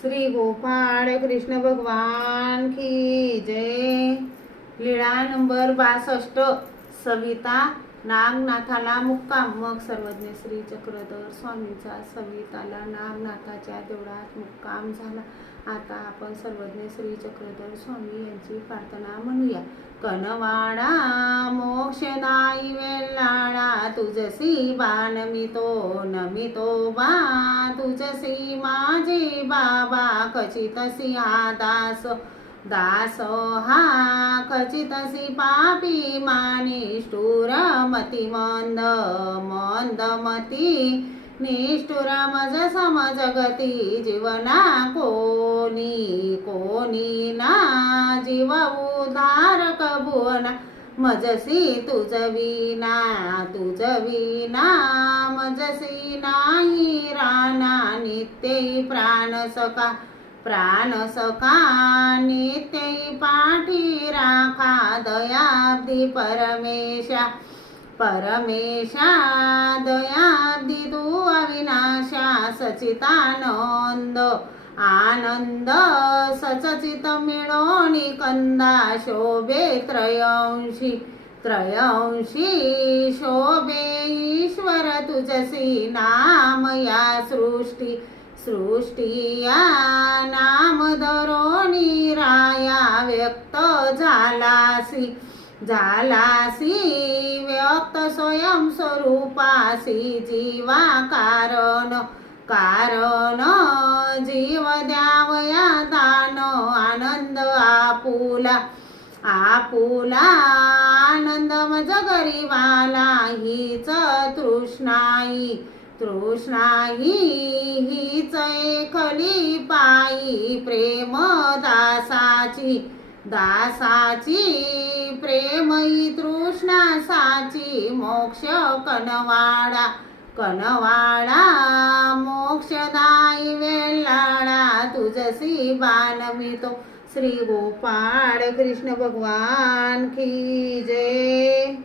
श्री गोपाळ कृष्ण भगवान की जय। लीळा नंबर 62। सविता नागनाथाला मुक्काम। मग सर्वज्ञ श्री चक्रधर स्वामींचा सविताला नागनाथाच्या देवळात मुक्काम झाला। आता आपण सर्वज्ञ श्री चक्रधर स्वामी यांची प्रार्थना म्हणूया। कनवाडा मोक्षदायी वेल्लाळा, तुझसी बा नमितो बा, तुझसी माझे बाबा, खचितसी हा दास हा, खचितसी पापी मानिष्ठुर मती मंदमती, निष्ठुर मज समजगती, जीवना कोणी ना जीव उद्धारक भुवना, मजसी तुझ विना मजसी नाही राणा, नित्य प्राण सखा नित्य पाठी राखा, दयाब्दी परमेशा दयाब्दी तू अविनाशा, आनंद सचचित मिळोनी कंदा, शोभे त्रयंशी शोभे ईश्वर तुझसी नाम, या सृष्टी या नाम धरोनी राया, व्यक्त झालासी व्यक्त स्वयं स्वरूपासी, जीवा कारण जीव द्यावया दान, आनंद आपुला आनंद मज गरीबाला, हीच तृष्णाई हीच एकली पायी, प्रेम दासाची प्रेमई तृष्णा साची, मोक्ष कनवाडा मोक्षदायी वेल्लाळा, तुझसी बानमितो। श्री गोपाळ कृष्ण भगवान की जय।